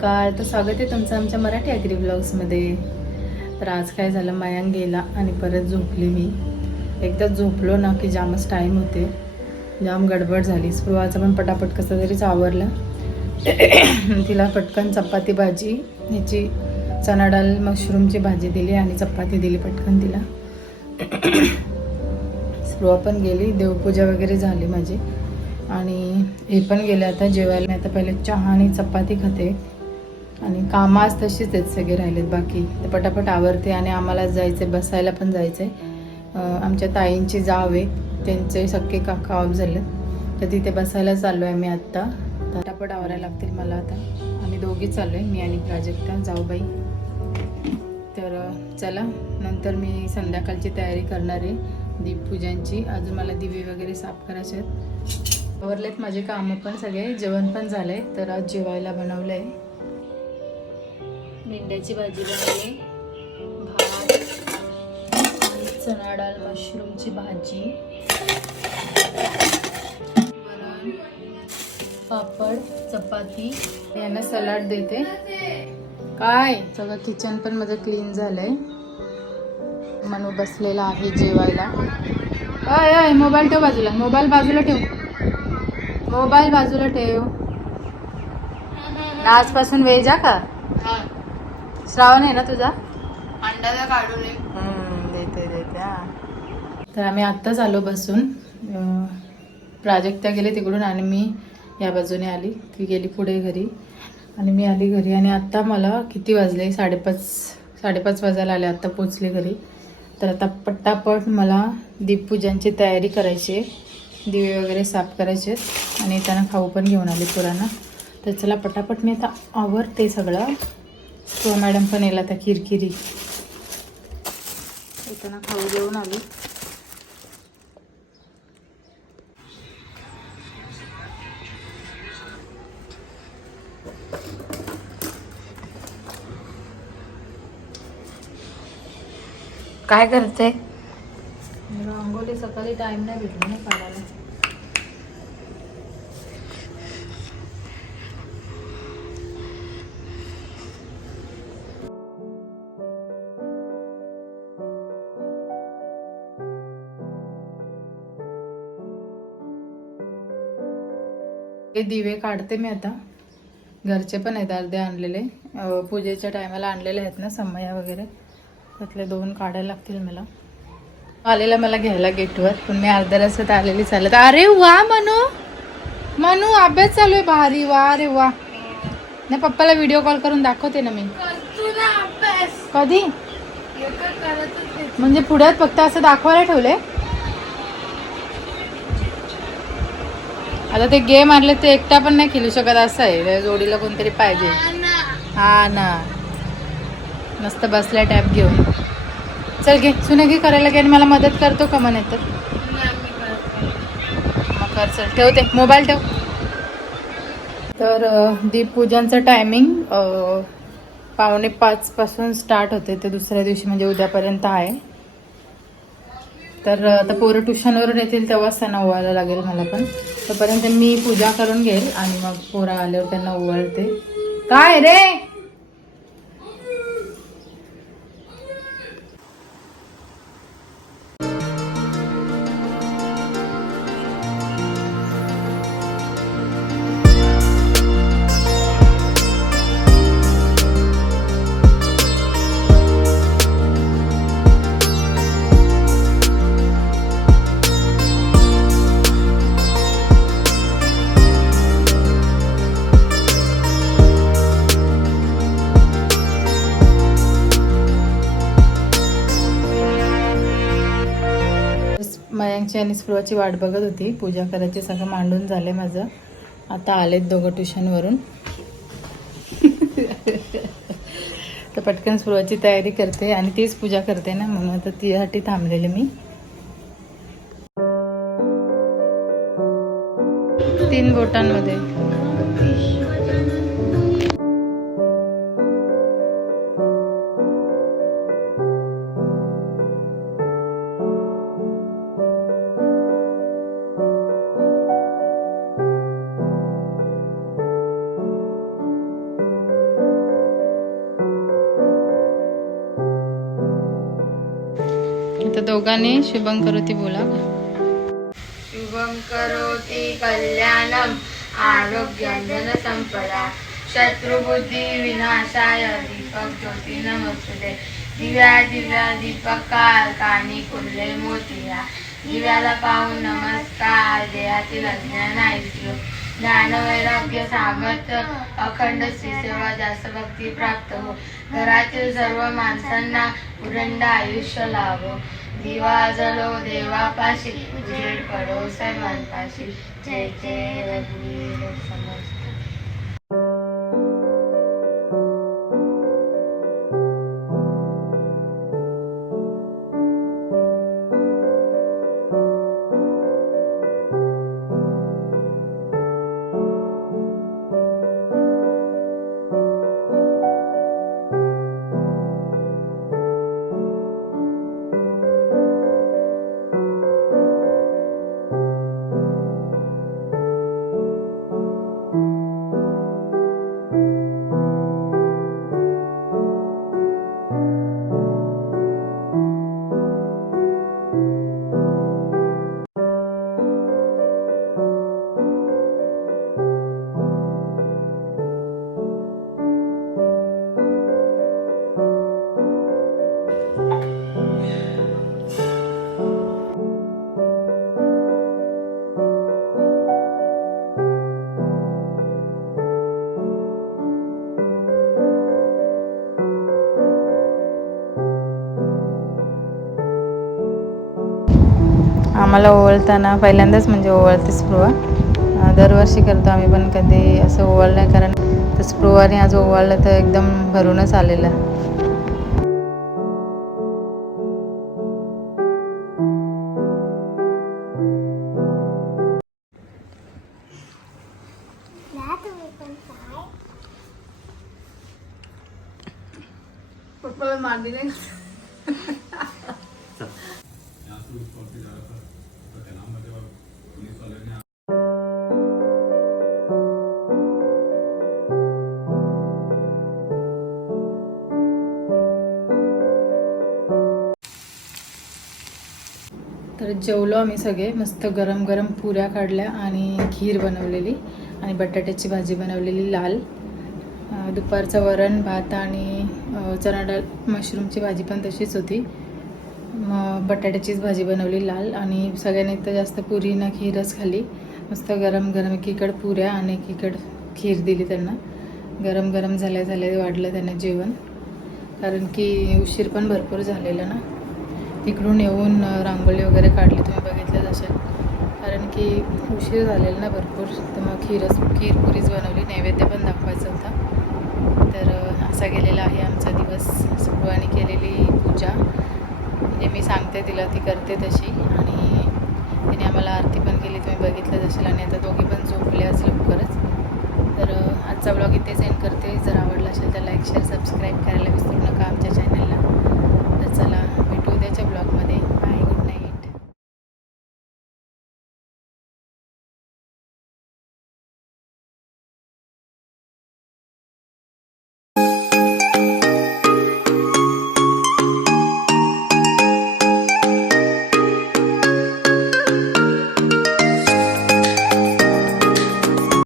सकाळ तर स्वागत आहे तुमचं आमच्या मराठी ॲग्री ब्लॉग्समध्ये. तर आज काय झालं मायांग गेला आणि परत झोपली मी. एकदा झोपलो ना की जामच टाईम होते. जाम गडबड झाली. स्पृहाचं पण पटापट कसं तरीच आवरलं तिला पटकन चपाती भाजी ह्याची चना डाळ मशरूमची भाजी दिली आणि चपाती दिली पटकन तिला. स्पृहा पण गेली. देवपूजा वगैरे झाली माझी. आणि हे पण गेले आता जेवायला. आता पहिले चहा आणि चपाती खाते. आणि कामं आज तशीच आहेत सगळे राहिलेत बाकी ते पटापट आवरते आणि आम्हाला जायचं बसायला पण जायचं आहे आमच्या ताईंची जाव आहे त्यांचे सख्खे काका ऑफ झाले तर तिथे बसायला चाललो आहे मी आत्ता. पटापट आवरायला लागतील मला आता. आम्ही दोघीच चाललो आहे मी आणि प्राजक्ता जाऊबाई. तर चला नंतर मी संध्याकाळची तयारी करणार आहे दीपपूजांची. अजून मला दिवे वगैरे साफ करायचे आहेत. आवरलेत माझे कामं पण सगळे जेवण पण झालं आहे तर आज जेवायला बनवलं आहे भेंड्याची भाजी बनवली. भात चणा डाळ मशरूमची भाजी. वरण पापड चपाती. यांना सलाड देते. काय? सगळं किचन पण माझं क्लीन झालंय. मनू बसलेला आहे जेवायला. अय अय मोबाईल ठेव बाजूला. मोबाईल बाजूला ठेव. मोबाईल बाजूला ठेव. आजपासून वेजा का? श्रावण आहे ना तुझा? अंड्याला काढून देते देते हा. तर आम्ही आत्ताच आलो बसून. प्राजक्ता गेले तिकडून आणि मी या बाजूने आली. ती गेली पुढे घरी. आणि मी आली घरी आणि आत्ता मला किती वाजले? साडेपाच साडेपाच वाजायला आले आत्ता पोचले घरी. तर आता पट्टापट मला दीपपूजांची तयारी करायची आहे. दिवे वगैरे साफ करायचे आहेत. आणि त्यांना खाऊ पण घेऊन आले पुराणा तर चला पटापट मी आता आवरते सगळं. तो मॅडम पण येला त्या किरकिरी. येताना खाऊ घेऊन आली. काय करते? रांगोली सकाळी टाइम नाही भेटला ना काढायला हे दिवे काढते मी आता. घरचे पण आहेत अर्धे आणलेले. पूजेच्या टायमाला आणलेले आहेत ना समया वगैरे. त्यातले दोन काढायला लागतील मला. आलेला मला घ्यायला गेटवर पण मी अर्ध्या रस्त्यात आलेली चालत. अरे वा मनू! मनू अभ्यास चालू आहे. भारी वा अरे वा. नाही पप्पाला व्हिडिओ कॉल करून दाखवते ना मी. कधी? म्हणजे पुढ्यात फक्त असं दाखवायला ठेवलंय? आता ते गेम मारले ते एकटा पण नाही खेळू शकत असं आहे. जोडीला कोणतरी पाहिजे. हा ना. मस्त बसल्या टॅब घेऊन. चल घे सुने घे करायला घे आणि मला मदत करतो का म्हणे तर. मग कर चल. ठेवते मोबाईल ठेव. तर दीप दीपपूजनचं टायमिंग पावणे पाचपासून स्टार्ट होते. ते दुसऱ्या दिवशी म्हणजे उद्यापर्यंत आहे. तर आता पोरं ट्युशनवरून येतील तेव्हाच त्यांना ओवायला लागेल मला पण. तोपर्यंत मी पूजा करून घेईल आणि मग पोरं आल्यावर त्यांना ओवाळते. काय रे? मयांकची आणि स्पृहाची वाट बघत होती. पूजा करायची सगळं मांडून झालंय माझं. आता आलेत दोघं ट्युशनवरून तर पटकन स्पृहाची तयारी करते आणि तीच पूजा करते ना म्हणून आता तिच्यासाठी थांबलेले मी. तीन बोटांमध्ये. दोघांनी शुभम करोती बोला. शुभं करोति कल्याणम् आरोग्यं संपदा शत्रुबुद्धी विनाशाय दीपक ज्योती नमस्ते. दिव्या दिव्या दीपकानी कुर्ले मोतिया. दिव्याला पाहून नमस्कार देहातील अज्ञान ऐकलो ज्ञान वैराग्य सामर्थ्य अखंड सेवा जास्त भक्ती प्राप्त हो. घरातील सर्व माणसांना उरंड आयुष्य लाभो. दिवा जलो देवापाशी उजेड पडो सर्वांपाशी. जय जय रघुवीर आम्हाला ओवळताना पहिल्यांदाच म्हणजे ओवळते स्पृहा दरवर्षी करतो आम्ही पण कधी असं ओवळलं नाही कारण तर स्पृहाने आज ओवाळलं तर एकदम भरूनच आलेलं. तर जेवलो आम्ही सगळे. मस्त गरम गरम पुऱ्या काढल्या आणि खीर बनवलेली आणि बटाट्याची भाजी बनवलेली लाल. दुपारचं वरण भात आणि चणाडाळ चणा डाळ मशरूमची भाजी पण तशीच होती. बटाट्याचीच भाजी बनवली लाल आणि सगळ्यांनी तर जास्त पुरी ना खीरच खाली मस्त गरम गरम एकीकडे पुऱ्या आणि एकीकडे खीर दिली त्यांना. गरम गरम झाल्या झाल्या वाढलं त्यांना जेवण. कारण की उशीर पण भरपूर झालेला ना. तिकडून येऊन रांगोळी वगैरे काढली तुम्ही बघितलं असेल. कारण की उशीर झालेला ना भरपूर. तर मग खीरच खीर पुरीच बनवली. नैवेद्य पण दाखवायचा होता. तर असा गेलेला आहे आमचा दिवस. सुरुवानी केलेली पूजा. म्हणजे मी सांगते तिला ती करते तशी. आणि तिने आम्हाला आरती पण केली तुम्ही बघितलं असेल. आणि आता दोघी पण झोपले आज लवकरच. तर आजचा ब्लॉग इथे सेंड करते. जर आवडला असेल तर लाईक शेअर सबस्क्राईब करायला विसरू नका आमच्या चॅनलला तर चला भेटू